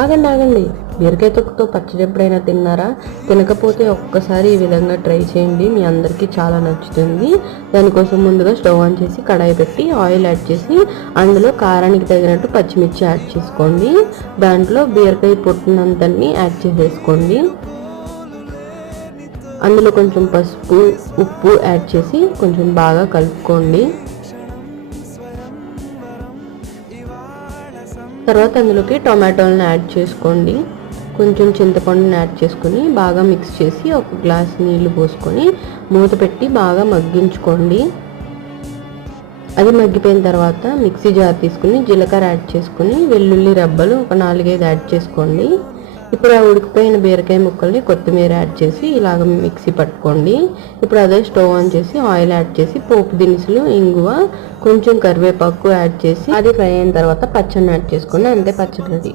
ఆగండి ఆగండి, బీరకాయ తొక్కుతో పచ్చడి ఎప్పుడైనా తిన్నారా? తినకపోతే ఒక్కసారి ఈ విధంగా ట్రై చేయండి, మీ అందరికీ చాలా నచ్చుతుంది. దానికోసం ముందుగా స్టవ్ ఆన్ చేసి కడాయి పెట్టి ఆయిల్ యాడ్ చేసి అందులో కారానికి తగినట్టు పచ్చిమిర్చి యాడ్ చేసుకోండి. దాంట్లో బీరకాయ పొట్టునంతని యాడ్ చేసేసుకోండి. అందులో కొంచెం పసుపు ఉప్పు యాడ్ చేసి కొంచెం బాగా కలుపుకోండి. తర్వాత అందులోకి టొమాటోలను యాడ్ చేసుకోండి. కొంచెం చింతపండుని యాడ్ చేసుకొని బాగా మిక్స్ చేసి ఒక గ్లాస్ నీళ్లు పోసుకొని మూత పెట్టి బాగా మగ్గించుకోండి. అది మగ్గిపోయిన తర్వాత మిక్సీ జార్ తీసుకుని జీలకర్ర యాడ్ చేసుకుని వెల్లుల్లి రెబ్బలు ఒక 4-5 యాడ్ చేసుకోండి. ఇప్పుడు ఆ ఉడికిపోయిన బీరకాయ ముక్కల్ని కొత్తిమీర యాడ్ చేసి ఇలాగ మిక్సీ పట్టుకోండి. ఇప్పుడు అదే స్టవ్ ఆన్ చేసి ఆయిల్ యాడ్ చేసి పోపు దినుసులు, ఇంగువ, కొంచెం కరివేపాకు యాడ్ చేసి అది ఫ్రై అయిన తర్వాత పచ్చడిని యాడ్ చేసుకోండి. అంతే, పచ్చడి రెడీ.